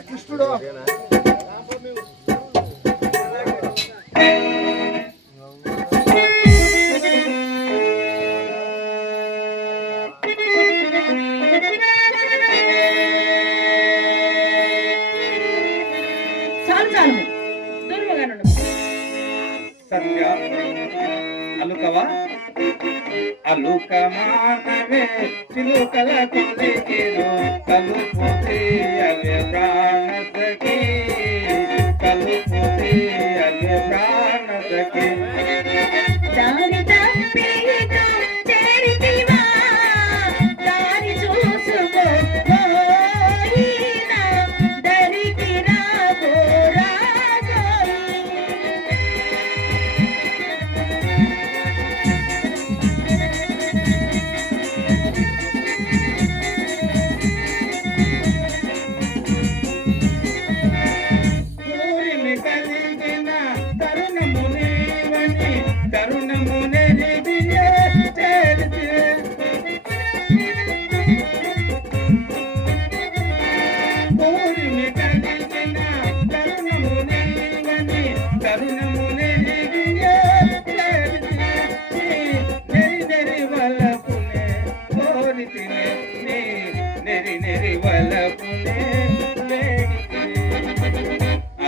కృష్ణుడు సత్య అలుకవా అలుక మానవే చిలుకల కొలికిరు కలుపుతి అవే ప్రాణ సఖి కలుపుతి అవే ప్రాణ సఖి దారి తప్పితో చేరితివా దారి చూసుకో పోయినా దరికి రాబోరా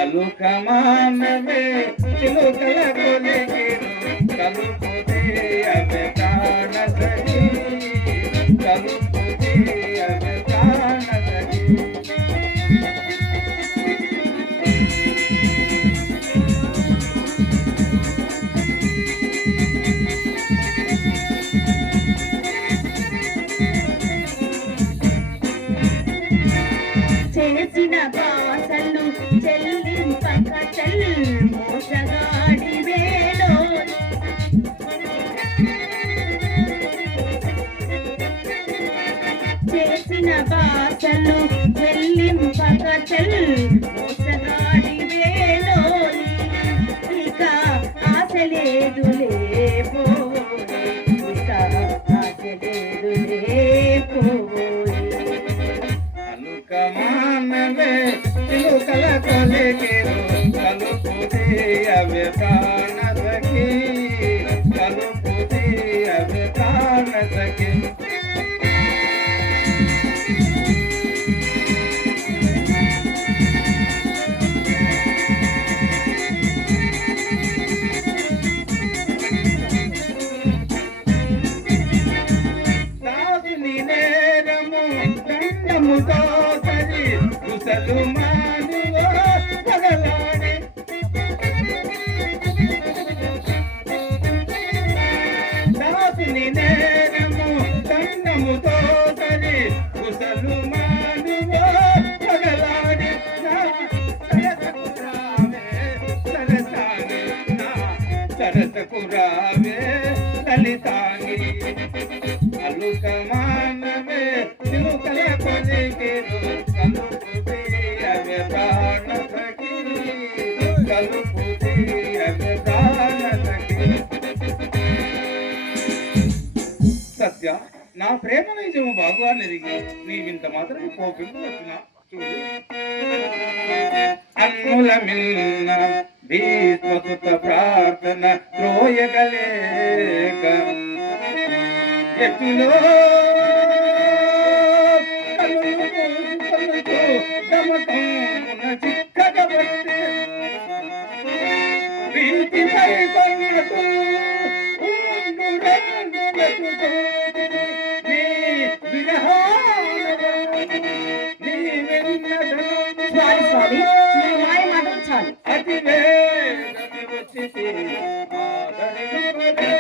అలుక మానవే చిలుకల కొలికిరు కలుపుతి అవే ప్రాణ సఖి కలుపుతి అవే ప్రాణ సఖి చేసిన బాసలు చెల్లింపక మోసగాడి వేలో చేసిన బాసలు చెల్లింపక మోసగాడి వేలో ఇక ఆశ లేదులే పోయి ఇక ఆశ లేదులే పోయి అలుక మానవే చిలుకల కొలికిరు కలుపుతి అవే ప్రాణ సఖి కలుపుతి అవే ప్రాణ సఖి దాసిని నేరము దండముతో సరి కుసలు మానువో పగలాడి దాసిని నేరము దండముతో సరి కుసలు మానువో పగలాడి సరసకు రావే లలితాంగి అలుక మానవే చిలుకల కొలికిరు కలుపుతి అవే ప్రాణ సఖి కలుపుతి అవే ప్రాణ సఖి సత్య నా ప్రేమ నిజము బాగా నెరిగి నీవింత మాత్రం కోపింపు వచ్చిన చూడు అన్నుల మిన్న భీష్మసుత ప్రార్థన త్రోయగలేక ఎట్టులో దమకమున చిక్కగబట్టి ప్రీతిపై కొన్నటు నీ విరహాల నీ వెన్నదను స్వామి మీ మాయ మాటలు చాలు అతి వేగమే వచ్చి ఆదరింపదే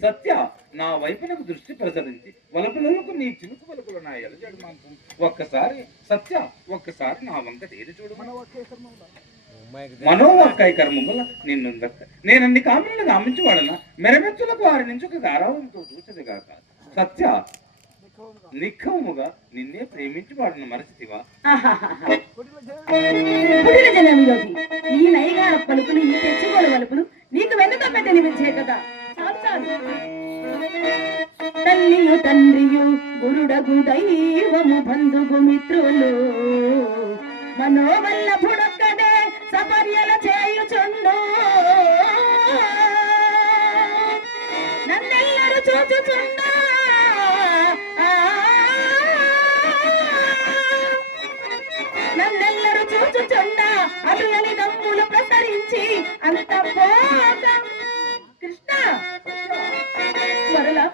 సత్య నా వైపునకు దృష్టి ప్రసరించి వలపులకు నీ చినుకు పలుకులు నా ఎలజడు మాంపం. ఒక్కసారి సత్య, ఒక్కసారి నా వంక తేరి చూడు. మనోవాక్కాయ కర్మముల నిన్ను నేనన్ని కాములను గామించువాడన మెరమెచ్చులకు వారి నుంచి ఒక గారావంతో చూచది గాక. సత్య, నిఖముగా నిన్నే ప్రేమించువాడను మరచితివా? ఈ నైగార పలుకులు, ఈ తెచ్చుకోలు వలుపులు నీకు వెన్నుతో పెట్టనిపించే కదా. తల్లియు తండ్రియు గురుడగు దైవము బంధుగు మిత్రులు మనోవల్లభుడొక్కడే సపర్యల చేయుచుండు. నన్నెల్లరు చూచుచుండా నన్నెల్లరు చూచుచుండా అటులని దమ్ములు ప్రసరించి అంత పోక కృష్ణ మరలా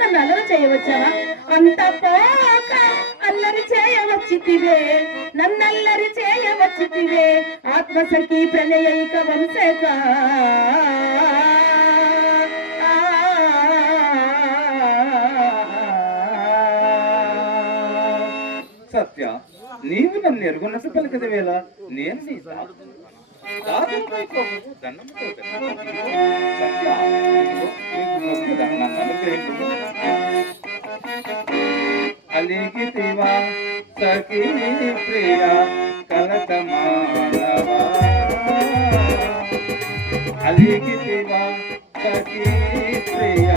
నన్ను అల్లరి చేయవచ్చావా? అంత పోక అల్లరి చేయవచ్చితివే, నన్నల్లరి చేయవచ్చితివే ఆత్మసఖి ప్రణయైక వంశక. సత్య, నీవు నన్ను ఎరుగున్నట్టు పలికది వేళ నేను నీ దాదుపై కోపము దండముతో సత్య, నన్ను అనుగ్రహించు. అలిగితివా సఖీ ప్రియ కలకమానవా, అలిగితివా సఖీ ప్రియ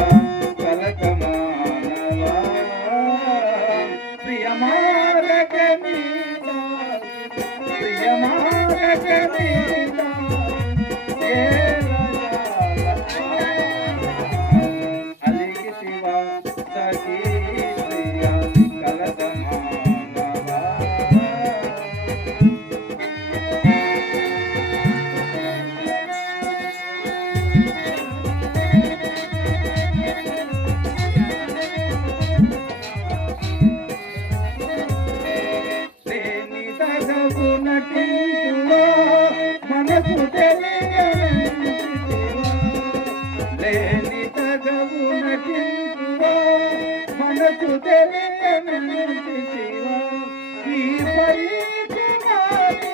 కలకమానవా, ప్రియమారగమీదా ప్రియమారగమీదా అలిగితివా సఖీ ప్రియ కలకమానవా. మనకు తెలియనంటివా ఈ పరీక్షమాని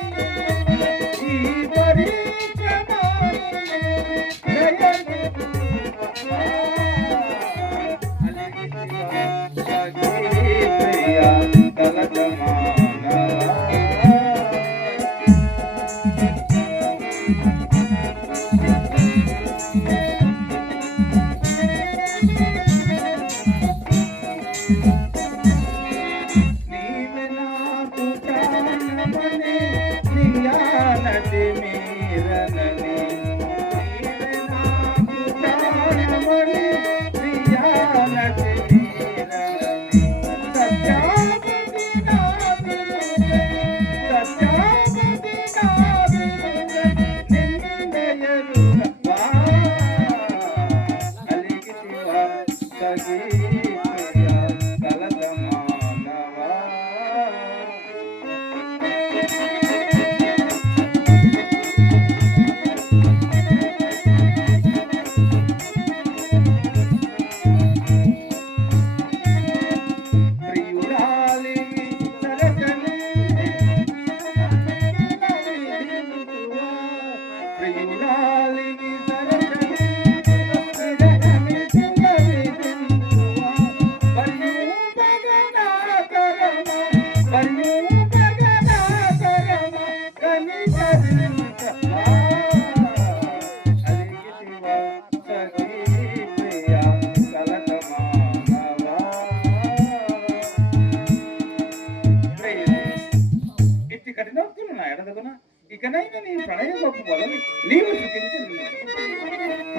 ఇకనైనా నీ ప్రణయ గొప్ప వలని నీవు సృష్టించి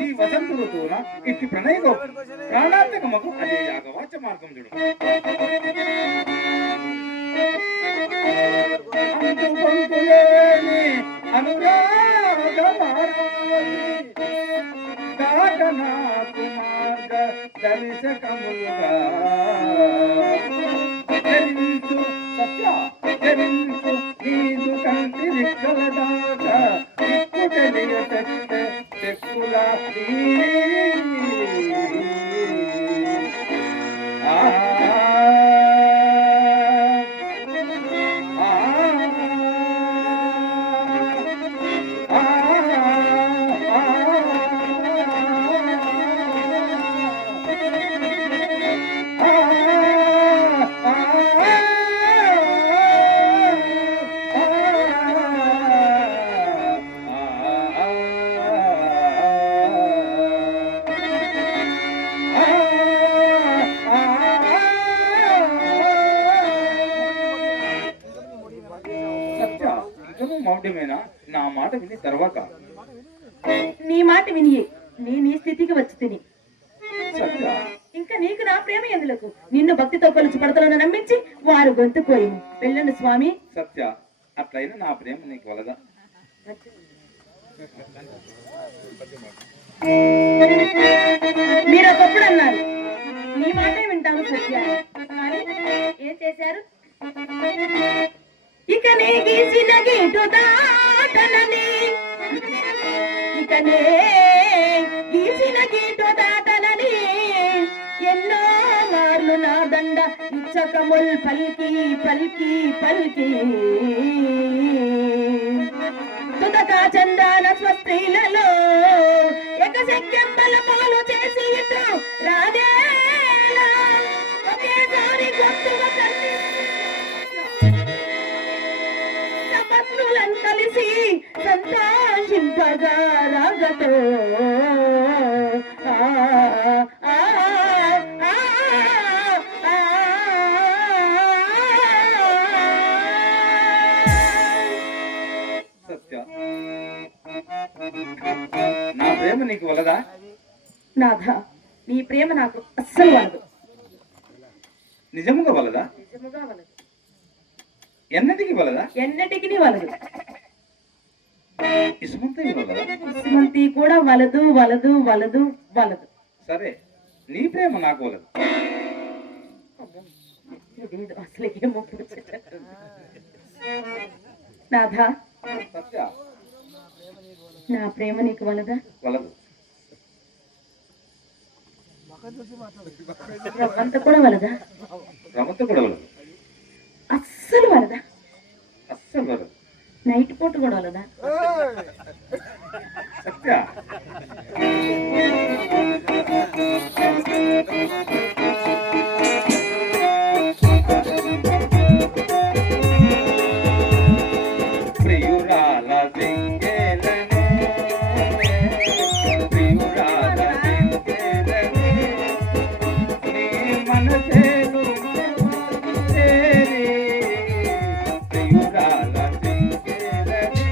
ఈ వసంత ఋతువున ఇట్టి ప్రణయ గొప్ప ప్రాణాంతకమకు అదే యాగవాచ మార్గం చూడు. అందుకొంతులేని అనురాగమారాలి మార్గ దర్శకములుగా ధరించు సత్య ధరించు నీదు కంటి రిక్కలదాక దిక్కు తెలియ తెక్కులా మౌఢ్యమేనా? నా మాట విని తర్వాత. నీ మాట విని నేను ఈ స్థితికి వచ్చి తిని సత్య, ఇంకా నీకు నా ప్రేమ ఎందులకు? నిన్ను భక్తితో కొలుచు పడతలను నమ్మించి వారు గొంతు కోయము. వెళ్ళండి స్వామి. సత్య, అట్లయినా నా ప్రేమ నీకు వలదా? మీరు ఒకప్పుడు అన్నారు నీ మాటే వింటాను సత్య, కానీ ఏం చేశారు? ఇక నే గీసిన గీటు దాటనని, ఇక నే గీసిన గీటు దాటనని ఎన్నో మార్లు నా దండ ఇచ్చకముల్ పల్కి పల్కి పల్కి తుదక చందాన స్వస్త్రీలలో ఎకశక్యంబల పాలు చేసి ఇటు రాదేలా ఒకేసారి గొంతుగా సపత్నులను కలిసి సంతోషింపగా రాగతో ఆ ఆ ఆ సత్య, నా ప్రేమ నీకు వలదా? నాథ, నీ ప్రేమ నాకు అస్సలు వలదు. నిజముగా వలదా? నిజముగా వలదు. ఎన్నటికి వలదా? ఎన్నటికి వలదు. ఇసుమంతకి వలదా? ఇసుమంతి కూడా వలదు వలదు వలదు వలదు. సరే, నీ ప్రేమ నాకు వలదు. ఇదేదో అసలు ఏమో నాథ, సత్య, నా ప్రేమ నీకు వలదా? వలదు. రవ్వంత కూడా వలదా? రమత కూడా వలదు. అస్సలు వలదా? అస్సలు వలదు. నైట్ పూట కూడా వలదా? సత్య, ప్రియురాల దింగేలను, ప్రియురాల దింగేలను, నీ మనసేను చేరి, ప్రియురాల దింగేలను,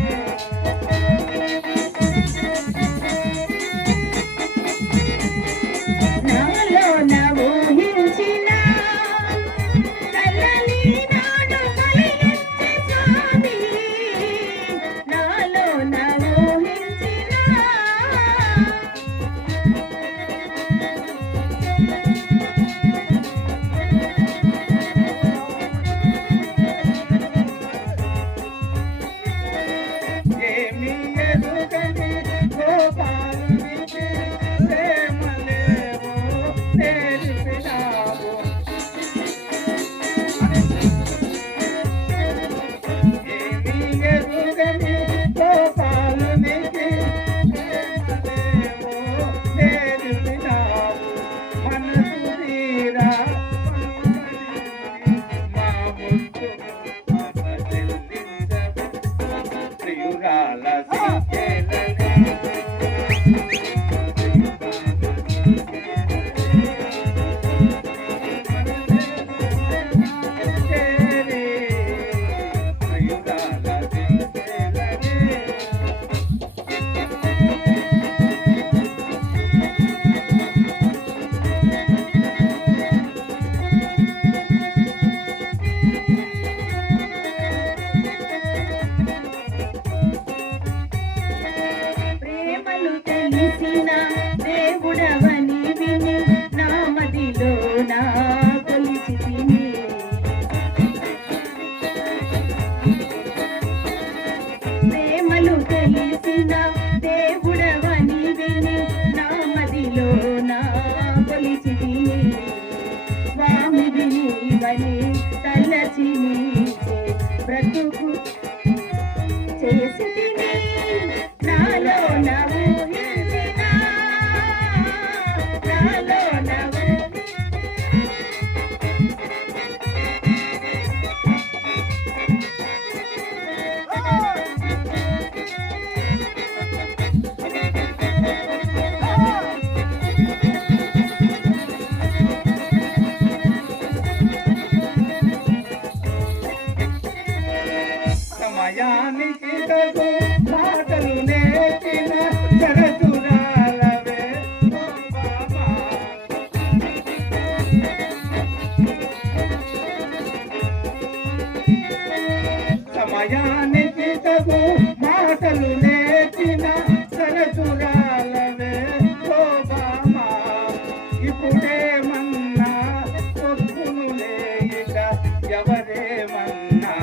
ఎవరేమన్నా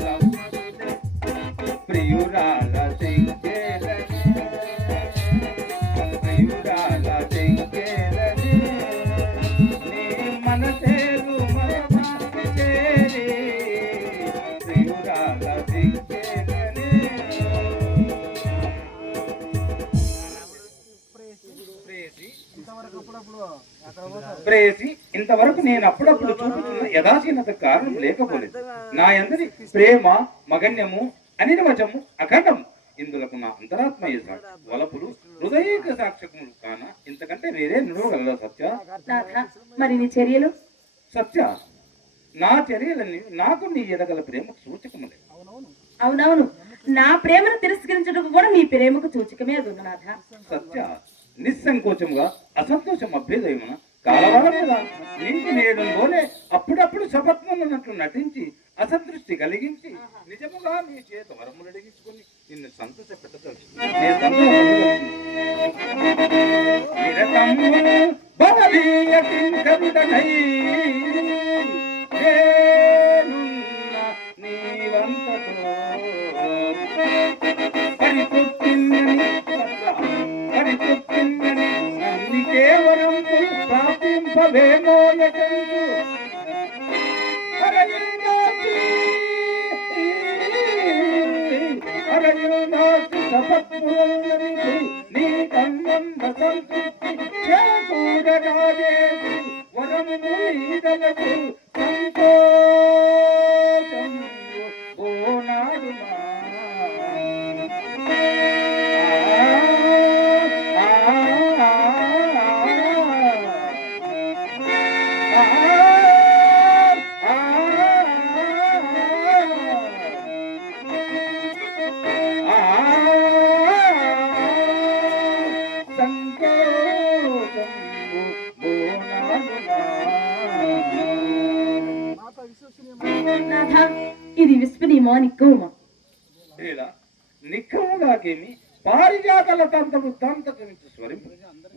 తప్పదులే. ప్రియురాల చెంకేలని, ప్రియురాల చెంకేలని, నీ మనసేరు మనసు చేరి, ప్రియురాల చెంకేలని. ప్రేసి ఇంతవరకు నేను అప్పుడప్పుడు చూపుతున్న యథాశీనత కారణం లేకపోలేదు. నా అందరి ప్రేమ మగన్యము అనిర్వచము అఖండము. ఇందులకు నా అంతరాత్మయ్య వలపులు హృదయక సాక్షకములు కాన ఇంతకంటే వేరే నిలవగలదా సత్య? నాథ, మరి నీ చర్యలు? సత్య, నా చర్యలన్నీ నాకు నీ ఎడగల ప్రేమకు సూచకములే. అవునవును, నా ప్రేమను తిరస్కరించడం కూడా మీ ప్రేమకు సూచకమే అది నాథ. సత్య, నిస్సంకోచముగా అసంతోషం అభ్యుదయమున కాలవరముగా నీకు నేడంలోనే అప్పుడప్పుడు సపత్నమున్నట్లు నటించి అసంతృష్టి కలిగించి నిజముగా నీ చేత వరములు అడిగించుకొని నిన్ను సంతోష పెట్టదలుచు. కేవలం ప్రాప్తింపవేమో యజంతు అరయునాటి సపత్ములందరికీ నీ కన్నంద సంతృప్తి చేకూడగాదేవి వరము ఈదలకు సంతోషం ఓనాడుమా. నాథ, ఇది విశ్వనీయమా నిక్కుమా? నిక్కముగాకేమి పారిజాతల తంతము తంతకమించి స్వరింపు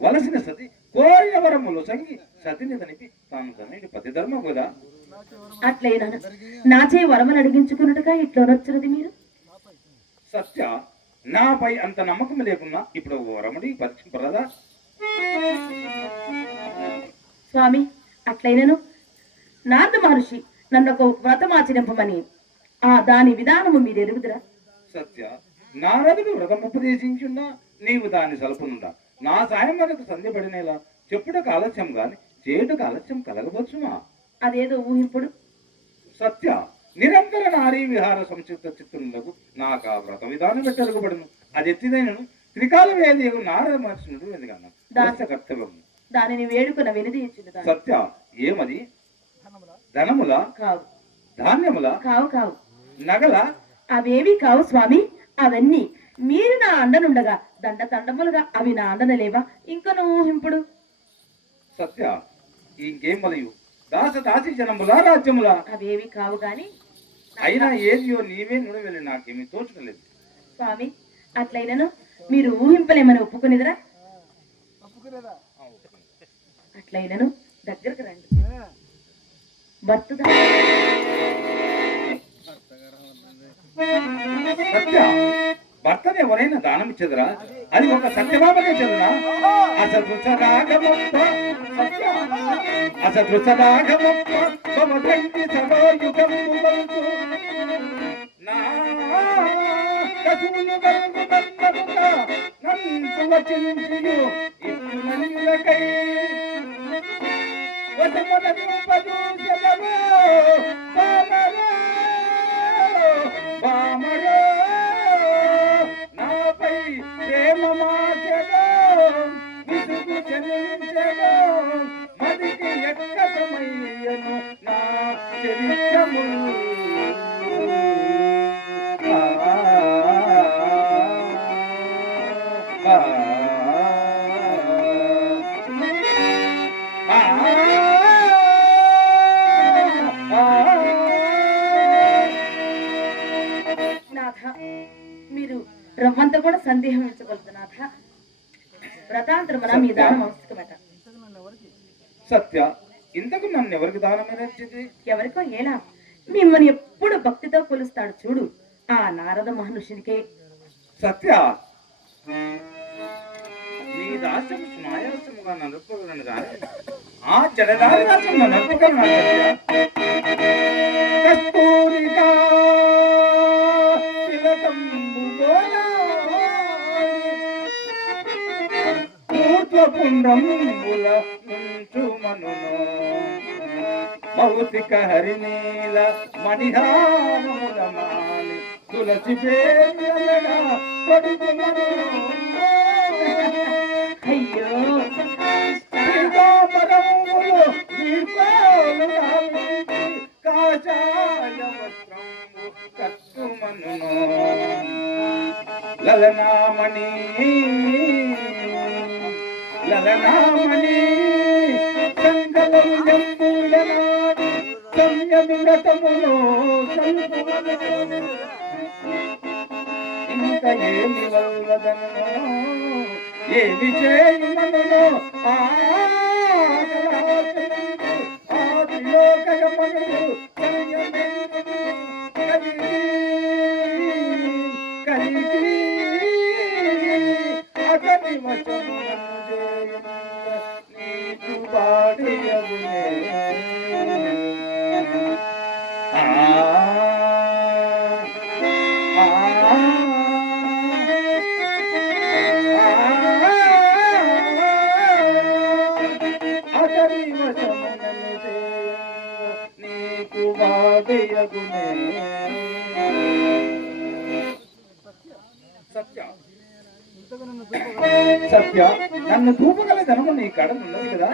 వలసిన సతి కోరిన వరములు సంగి సతిని తనిపి తాను తనయుడి పతి ధర్మం కదా. అట్లయినా నాచే వరమని అడిగించుకున్నట్టుగా ఇట్లోనొచ్చినది మీరు? సత్య, నాపై అంత నమ్మకం లేకున్నా ఇప్పుడు వరముడి పరిచింపరదా? స్వామి, అట్లయినను నారద మహర్షి నన్ను ఒక వ్రతమాచరింపమని దాని విధానము మీరు ఎరుగుదురా? సత్య, నారదుడు వ్రతం ఉపదేశించున్నా నీవు దాన్ని సలుపునుండా నా సాయం మనకు సంధ్యపడినేలా చెప్పుటకు ఆలస్యం గాని చేయుటకు ఆలస్యం కలగవచ్చుమా? అదేదో ఊహింపుడు. సత్య, నిరంతర నారీ విహార సంక్షిప్త చిత్తులకు నాకు ఆ వ్రత విధానం పెట్టరుగుబడును. అది ఎత్తిదైనను త్రికాల వేది నారద మహర్షునుడు ఎందుకన్నా కర్తవ్యం. దానిని వేడుకున్న వినిది. సత్య, ఏమది? ధనముల కావు, ధాన్యముల కావు, కావు, నగల అవేవి కావు స్వామి. అవన్నీ మీరు నా అండనుండగా దండ తండములుగా అవి నా అండన లేవా? ఇంకా నువ్వు ఊహింపుడు. సత్య, ఇంకేం వలయు దాస దాసి జనముల రాజ్యముల అవేవి కావు గాని అయినా ఏదియో నీవే నుడవెళ్ళి నాకేమీ తోచలేదు. స్వామి, అట్లయినను మీరు ఊహింపలేమని ఒప్పుకునేదిరా? అట్లయినను దగ్గరకు రండి. సత్య, భర్తను ఎవరైనా దానం ఇచ్చదురా? అది ఒక సత్యభామకే చదునా? నాపై ప్రేమమాచగా విసుగు చెల్లించగా మదికి ఎక్కటమయ్యను నా చరిత్రము. మీరు రవ్వంతా కూడా సందేహం ఉంచగలదు నాథ. వ్రతాంతరమున మీ దానం అవసరమట. సత్య, ఇంతకు నన్ను ఎవరికి దానమైనది? ఎవరికో ఏలా మిమ్మల్ని ఎప్పుడు భక్తితో కొలుస్తాడు చూడు ఆ నారద మహర్షినికే. సత్య, నీ దాస్యం స్నాయాసముగా నడుపగలను గాని ఆ జలధారి దాస్యం నడుపగలను సత్య. కస్తూరిగా తిలకంబు పుండ్రముల నుంచుమనును భౌతిక హరినీల మణిహారముల మాని తులసి పేర్లగా పడుకుమనును. అయ్యో శ్రీరామరములు దీపాలు గావించి కాషాయ వస్త్రము కట్టుమనును. లలనామణి లలనామణి సంగలము జంబులనాడి సంయమిగతములో సంపుమనును. ఇంక ఏమి వల్వదను ఏమి చేయుమనును ఆ త్రిలోకయమనుడు కలిగి అతని వచనమును చేయును నీకు పాడియగునే. సత్య, నన్ను చూపగల ధనము నీ కడ ఉన్నది కదా.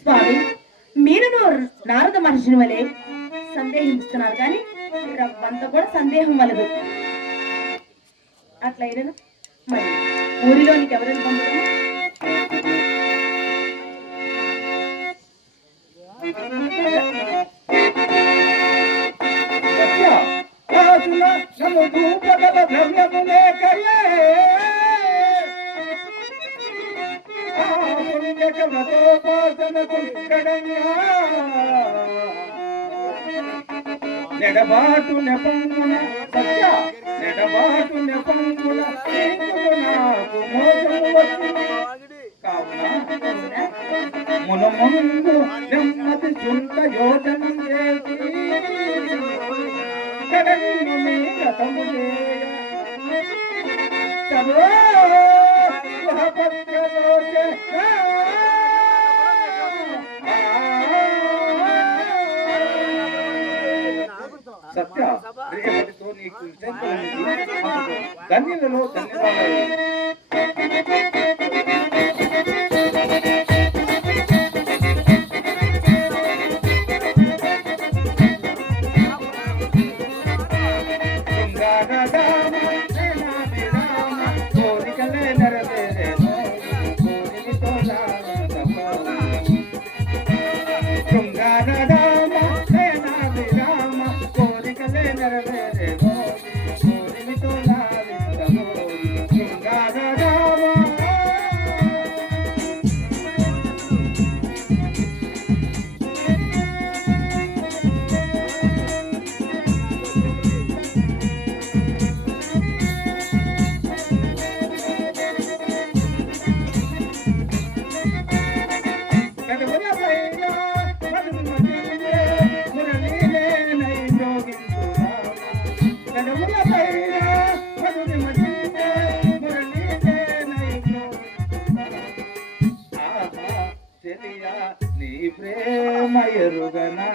స్వామి, మీరు నారద మహర్షిని వలె సందేహిస్తున్నారు కానీ రవ్వంత కూడా సందేహం వలదు. అట్లయినా మరి ఊరిలోనికి ఎవరైనా పంపుతాము? నన్ను చూపగల ద్రవ్యము లేకయే నెడబాటు నెపంగున సత్య నెడబాటు నెపంగున నాకు మోసము వచ్చింది కావున మునముందు నెమ్మది చుంట యోజనం చేసి కడను మీ గతము సత్య రేపటితో నీకు ధన్యులలో ధన్యవాదాలు. నీ ప్రేమ ఎరుగనా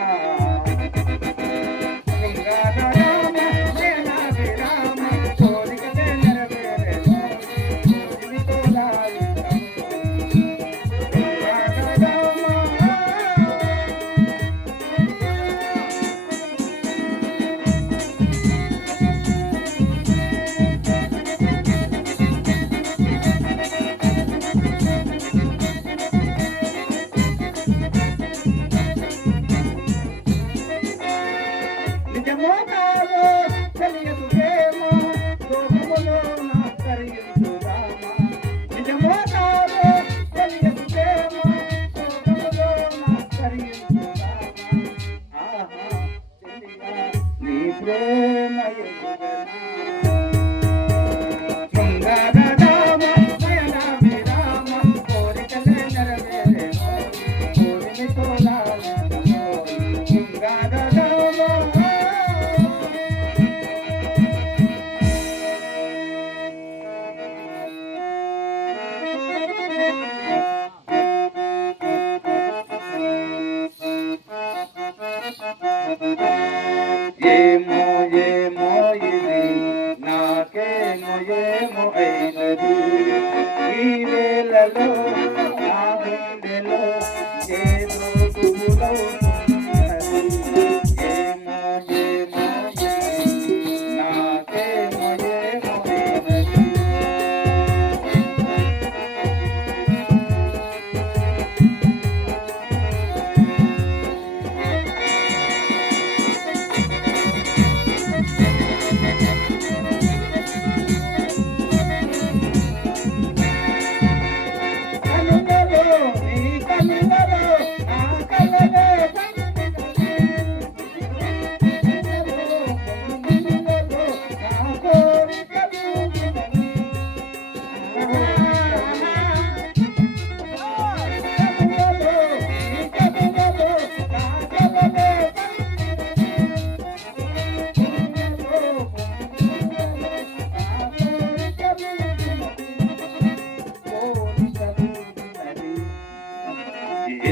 ప్రేమ శృంగార రామ నయన విరామ కోరికలే నెరవేరేమో కోరిని తోలాడేమో శృంగార రామ ఏమో ఏమో ఇది నాకేమో ఏమో అయినది ఈ వేళలో నా గుండెలో ఏదో గుబులవుతున్నది ఏమో ఏమో ఇది నాకేమో ఏమో అయినది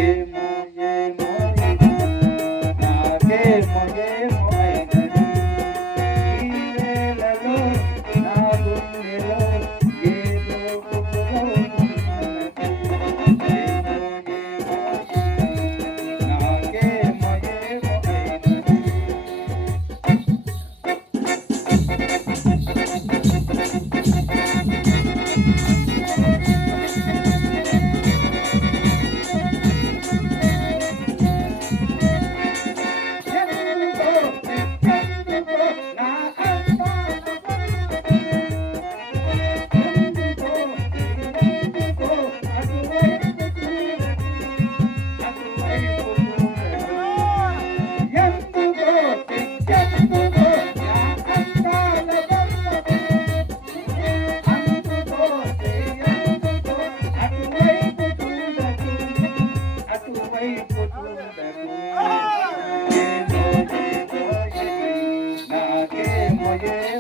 ఏమో ఏమో నాకేమో ఏమో అయినది ఈ వేళలో నా గుండెలో ఏదో గుబులవుతున్నది ఏమో ఏమో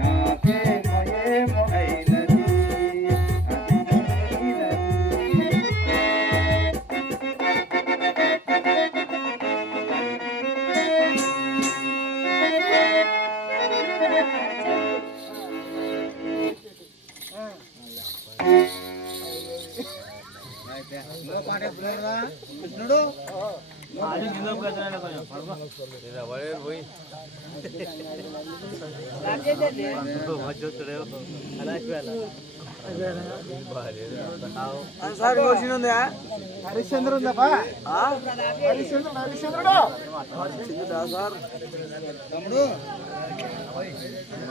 నాకేమో ఏమో అయినది కృష్ణుడు హరిశ్చంద్ర ఉందా హరిశ్చంద్రుడు తమ్ముడు